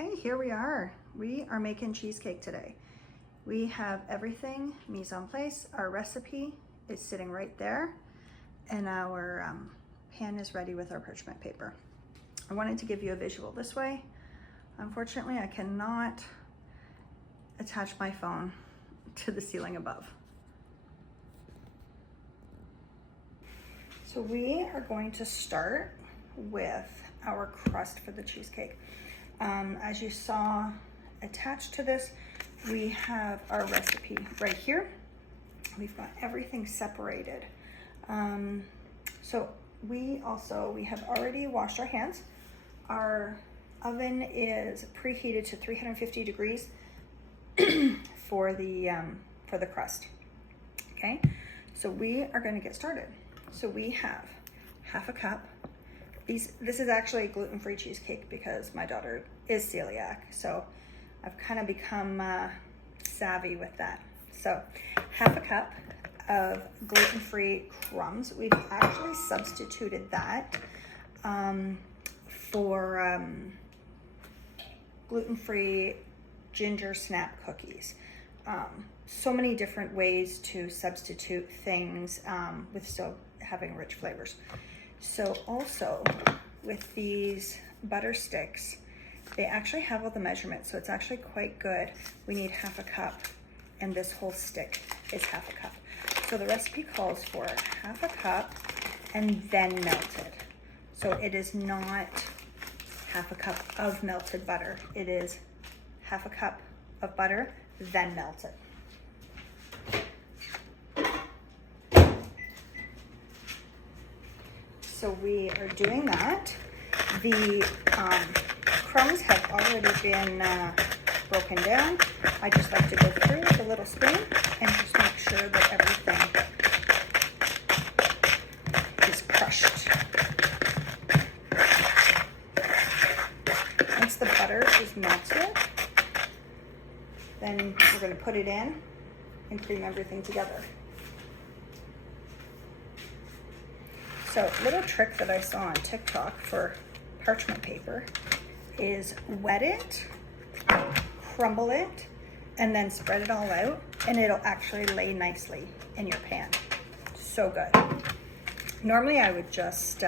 Okay, here we are. We are making cheesecake today. We have everything mise en place. Our recipe is sitting right there, and our pan is ready with our parchment paper. I wanted to give you a visual this way. Unfortunately, I cannot attach my phone to the ceiling above. So we are going to start with our crust for the cheesecake. As you saw attached to this, we have our recipe right here. We've got everything separated. So we have already washed our hands. Our oven is preheated to 350 degrees for the crust. Okay, so we are going to get started. So we have half a cup. This is actually a gluten-free cheesecake because my daughter is celiac, so I've kind of become savvy with that. So half a cup of gluten-free crumbs. We've actually substituted that for gluten-free ginger snap cookies. So many different ways to substitute things with still having rich flavors. So also with these butter sticks, they actually have all the measurements, so it's actually quite good. We need half a cup, and this whole stick is half a cup. So the recipe calls for half a cup and then melted. So it is not half a cup of melted butter. It is half a cup of butter, then melted. So we are doing that. The crumbs have already been broken down. I just like to go through with a little spoon and just make sure that everything is crushed. Once the butter is melted, then we're going to put it in and cream everything together. So a little trick that I saw on TikTok for parchment paper is wet it, crumble it, and then spread it all out, and it'll actually lay nicely in your pan. So good. Normally I would just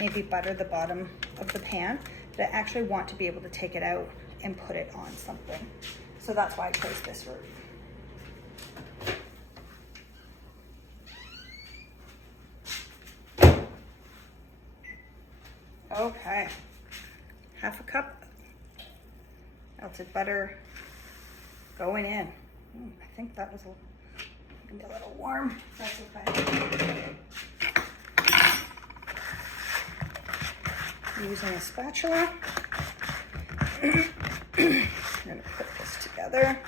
maybe butter the bottom of the pan, but I actually want to be able to take it out and put it on something. So that's why I chose this route. Okay, half a cup melted butter going in. I think that was a little warm. That's okay. Using a spatula, I'm going to put this together.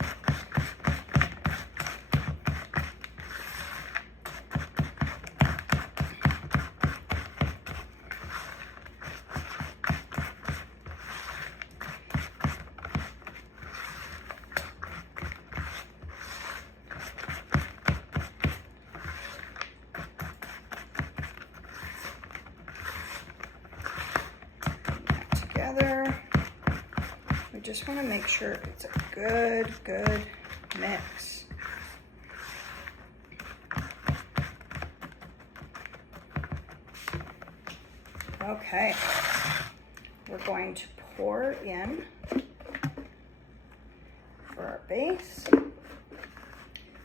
We just want to make sure it's a good mix. Okay, we're going to pour in for our base.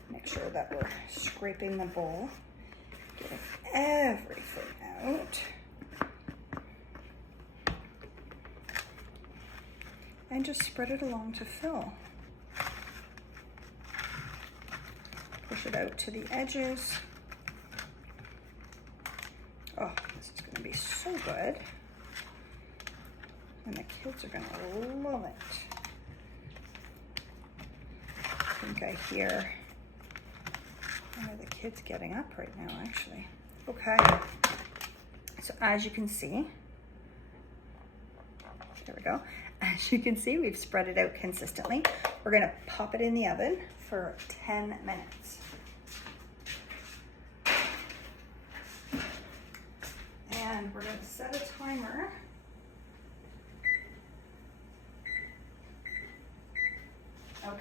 Make sure that we're scraping the bowl, getting everything out. And just spread it along to fill. Push it out to the edges. Oh, this is going to be so good. And the kids are going to love it. I think I hear one of the kids getting up right now, actually. Okay. So as you can see, there we go. As you can see, we've spread it out consistently. We're gonna pop it in the oven for 10 minutes. And we're gonna set a timer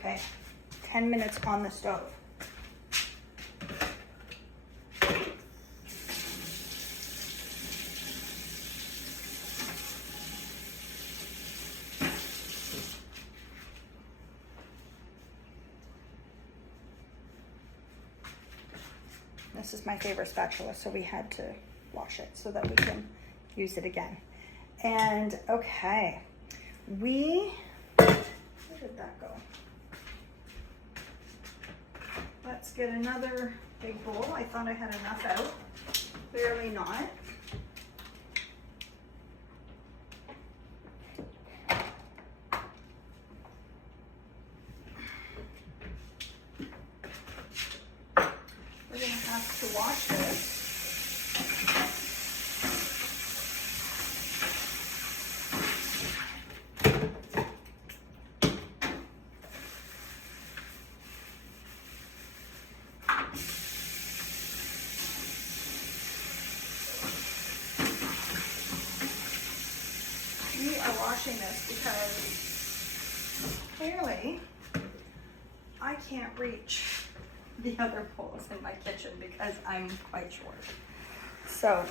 Okay, 10 minutes on the stove. This is my favorite spatula, so we had to wash it so that we can use it again. And okay, where did that go? Let's get another big bowl. I thought I had enough out. Clearly not. We're gonna have to wash this. We are washing this because clearly I can't reach the other bowls in my kitchen because I'm quite short. So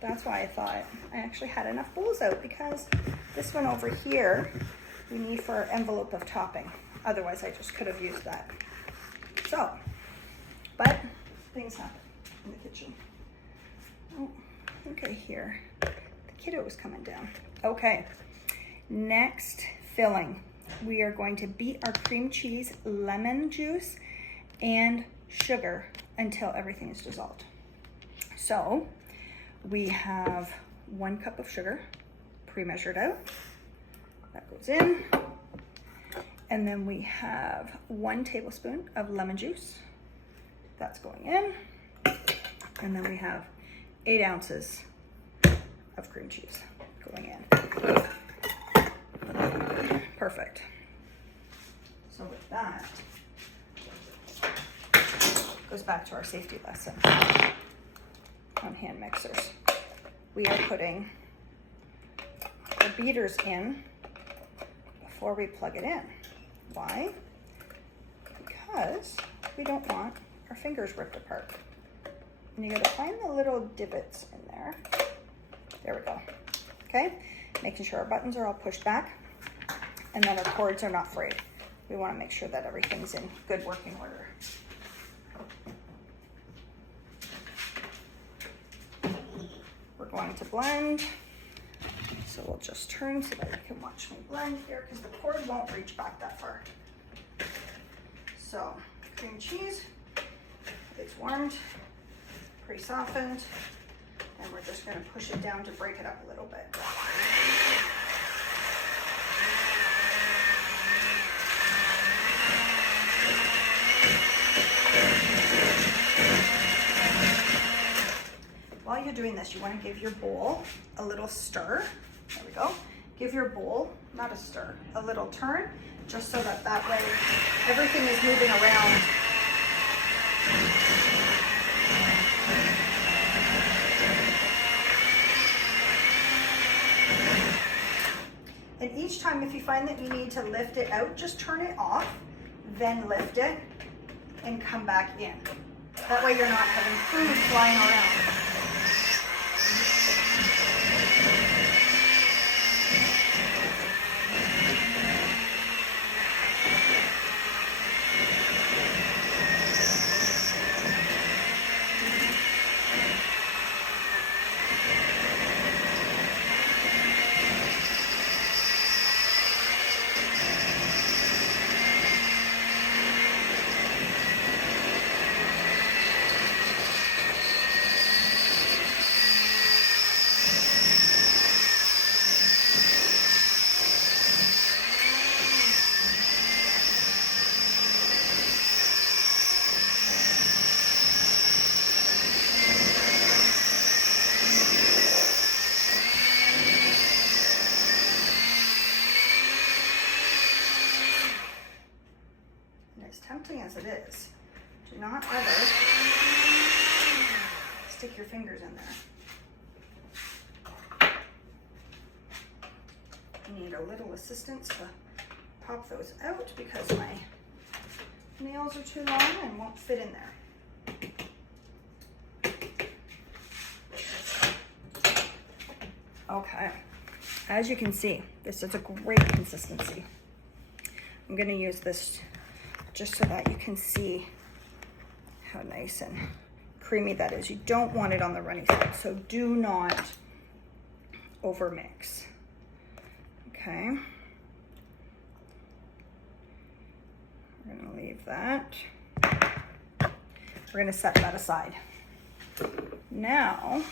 that's why I thought I actually had enough bowls out, because this one over here we need for our envelope of topping. Otherwise I just could have used that. So, but things happen in the kitchen. Oh, okay, here. The kiddo was coming down. Okay, next filling. We are going to beat our cream cheese, lemon juice, and sugar until everything is dissolved. So we have 1 cup of sugar pre-measured out. That goes in. And then we have 1 tablespoon of lemon juice. That's going in. And then we have 8 ounces of cream cheese going in. Perfect. So with that, goes back to our safety lesson on hand mixers. We are putting the beaters in before we plug it in. Why? Because we don't want our fingers ripped apart. And you gotta find the little divots in there. There we go. Okay, making sure our buttons are all pushed back and that our cords are not frayed. We wanna make sure that everything's in good working order. We're going to blend. So we'll just turn so that you can watch me blend here, because the cord won't reach back that far. So cream cheese, it's warmed, pre-softened, and we're just gonna push it down to break it up a little bit. While you're doing this, you want to give your bowl a little stir. There we go. Give your bowl, not a stir, a little turn, just so that way everything is moving around. And each time, if you find that you need to lift it out, just turn it off, then lift it and come back in. That way you're not having food flying around. Tempting as it is, do not ever stick your fingers in there. You need a little assistance to pop those out because my nails are too long and won't fit in there. Okay, as you can see, this is a great consistency. I'm gonna use this just so that you can see how nice and creamy that is. You don't want it on the runny side, so do not over mix. Okay. We're gonna leave that. We're gonna set that aside. Now,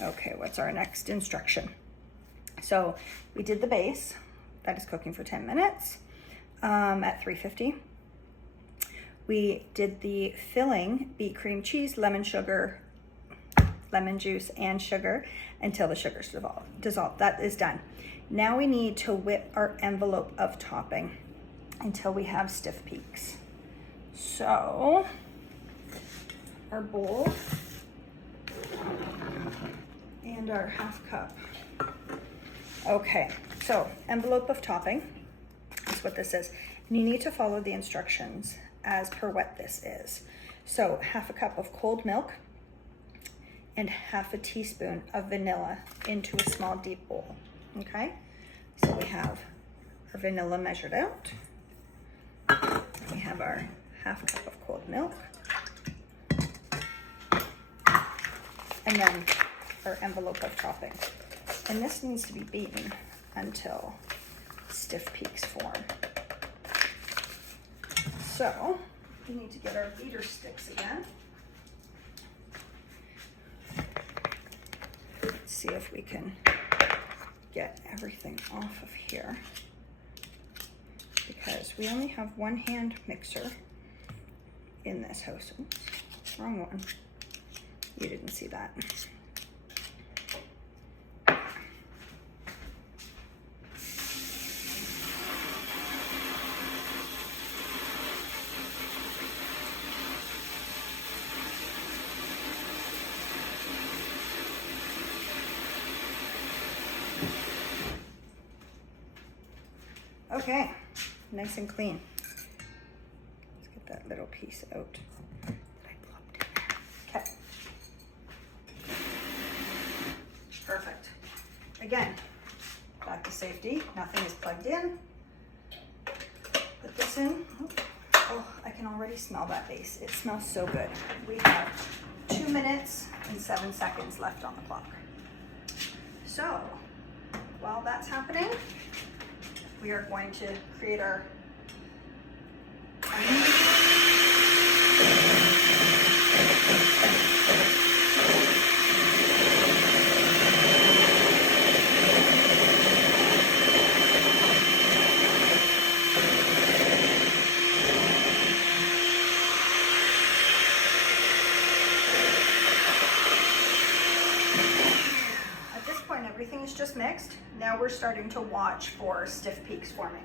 okay, what's our next instruction? So we did the base, that is cooking for 10 minutes at 350. We did the filling, beet cream cheese, lemon sugar, lemon juice, and sugar until the sugar's dissolved. That is done. Now we need to whip our envelope of topping until we have stiff peaks. So our bowl and our half cup. Okay, so envelope of topping is what this is. And you need to follow the instructions as per what this is. So half a cup of cold milk and half a teaspoon of vanilla into a small deep bowl. Okay, so we have our vanilla measured out. We have our half cup of cold milk. And then our envelope of topping. And this needs to be beaten until stiff peaks form. So we need to get our beater sticks again. Let's see if we can get everything off of here, because we only have one hand mixer in this house. Oops, wrong one. You didn't see that. Okay, nice and clean. Let's get that little piece out that I plopped in there. Okay. Perfect. Again, back to safety. Nothing is plugged in. Put this in. Oh, I can already smell that base. It smells so good. We have 2 minutes and 7 seconds left on the clock. So, while that's happening, we are going to create our everything is just mixed. Now we're starting to watch for stiff peaks forming.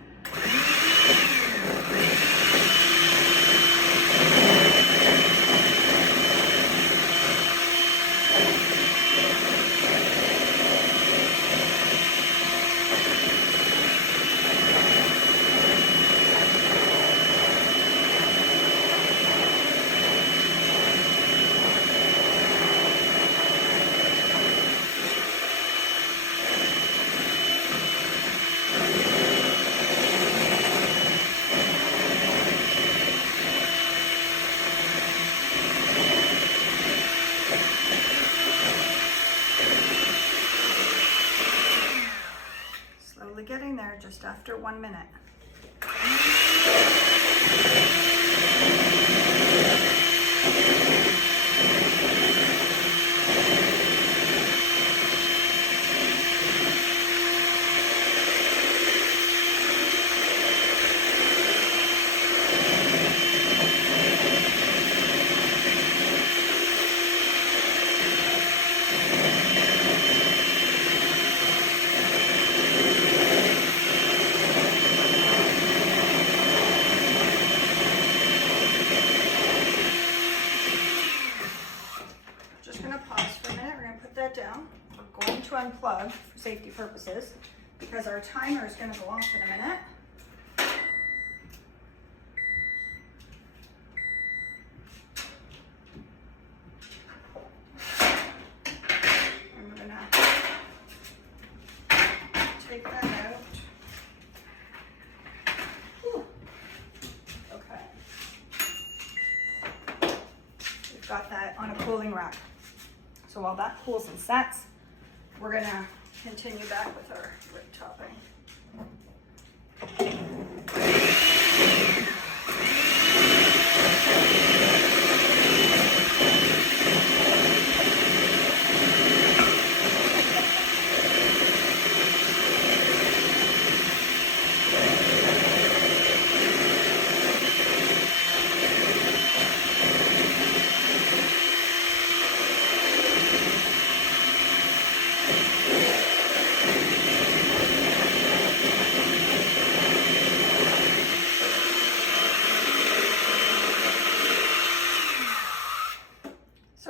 Getting there just after 1 minute. Unplug for safety purposes because our timer is going to go off in a minute. take that out. Whew. Okay. We've got that on a cooling rack. So while that cools and sets, we're gonna continue back with our rib topping.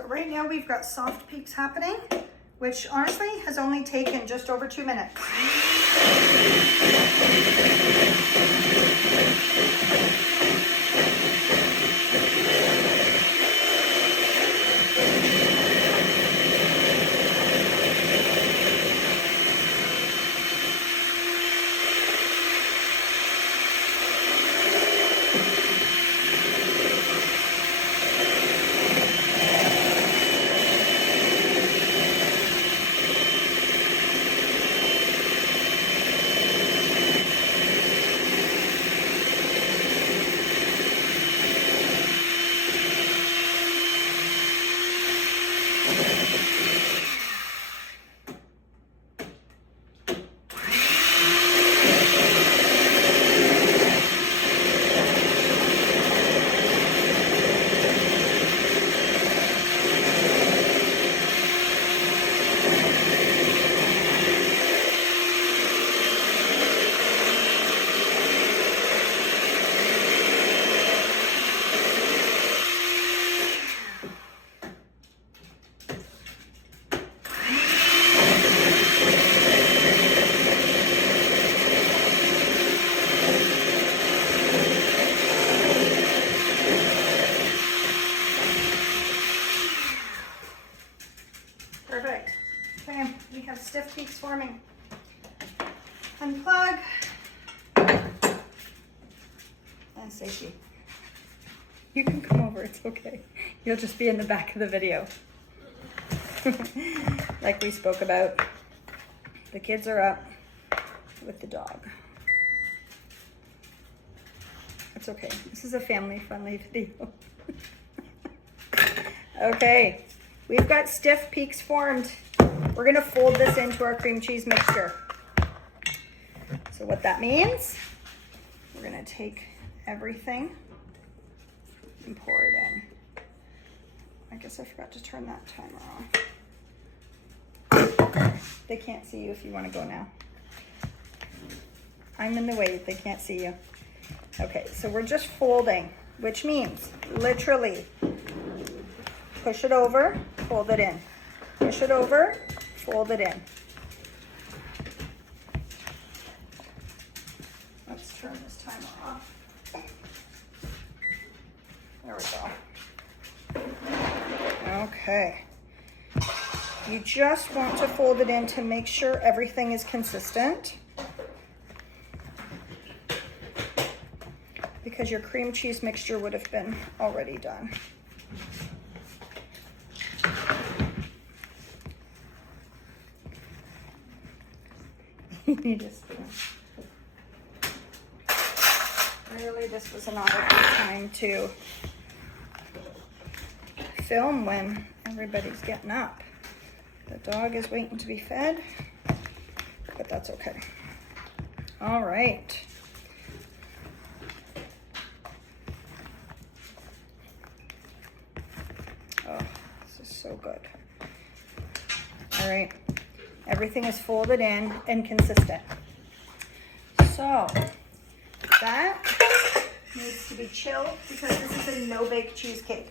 Right now we've got soft peaks happening, which honestly has only taken just over 2 minutes. Perfect. Okay, we have stiff peaks forming. Unplug. And safety. You can come over, it's okay. You'll just be in the back of the video. Like we spoke about. The kids are up with the dog. It's okay. This is a family-friendly video. Okay. We've got stiff peaks formed. We're gonna fold this into our cream cheese mixture. So what that means, we're gonna take everything and pour it in. I guess I forgot to turn that timer off. They can't see you if you wanna go now. I'm in the way, they can't see you. Okay, so we're just folding, which means literally push it over, fold it in. Push it over, fold it in. Let's turn this timer off. There we go. Okay. You just want to fold it in to make sure everything is consistent, because your cream cheese mixture would have been already done. You need a spoon. Really, this was not a good time to film when everybody's getting up. The dog is waiting to be fed, but that's okay. All right. Oh, this is so good. All right. Everything is folded in and consistent. So that needs to be chilled because this is a no-bake cheesecake.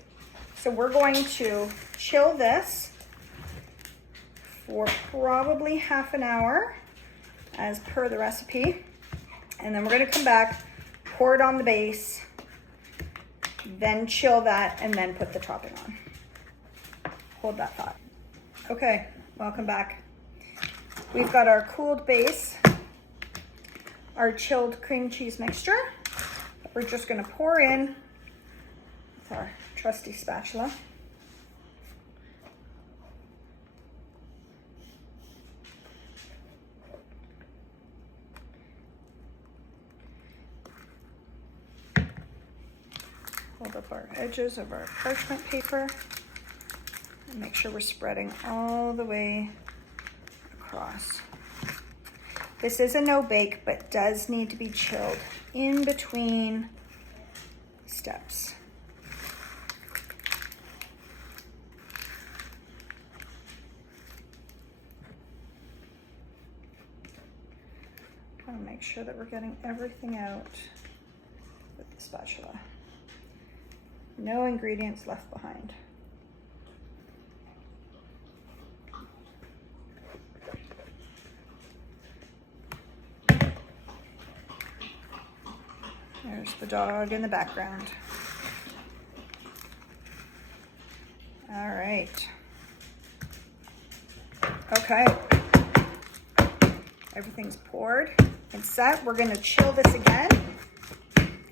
So we're going to chill this for probably half an hour as per the recipe. And then we're gonna come back, pour it on the base, then chill that, and then put the topping on. Hold that thought. Okay, welcome back. We've got our cooled base our chilled cream cheese mixture. We're just gonna pour in with our trusty spatula. Hold up our edges of our parchment paper and make sure we're spreading all the way across. This is a no bake, but does need to be chilled in between steps. Want to make sure that we're getting everything out with the spatula. No ingredients left behind. There's the dog in the background. All right. Okay. Everything's poured and set. We're gonna chill this again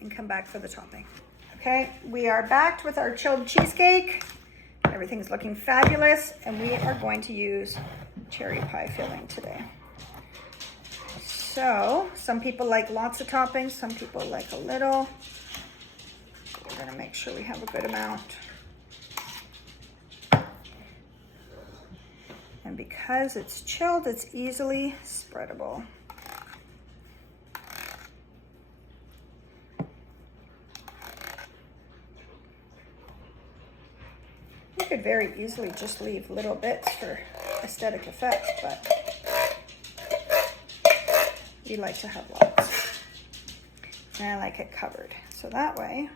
and come back for the topping. Okay, we are back with our chilled cheesecake. Everything's looking fabulous, and we are going to use cherry pie filling today. So, some people like lots of toppings, some people like a little. We're gonna make sure we have a good amount. And because it's chilled, it's easily spreadable. You could very easily just leave little bits for aesthetic effect, but we like to have lots. And I like it covered. So that way,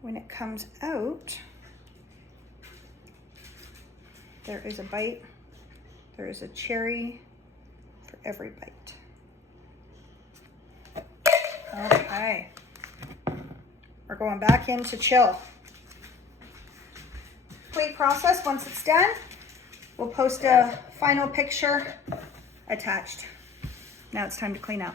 when it comes out, there is a bite, there is a cherry for every bite. Okay. We're going back in to chill. Complete process. Once it's done, we'll post a final picture attached. Now it's time to clean up.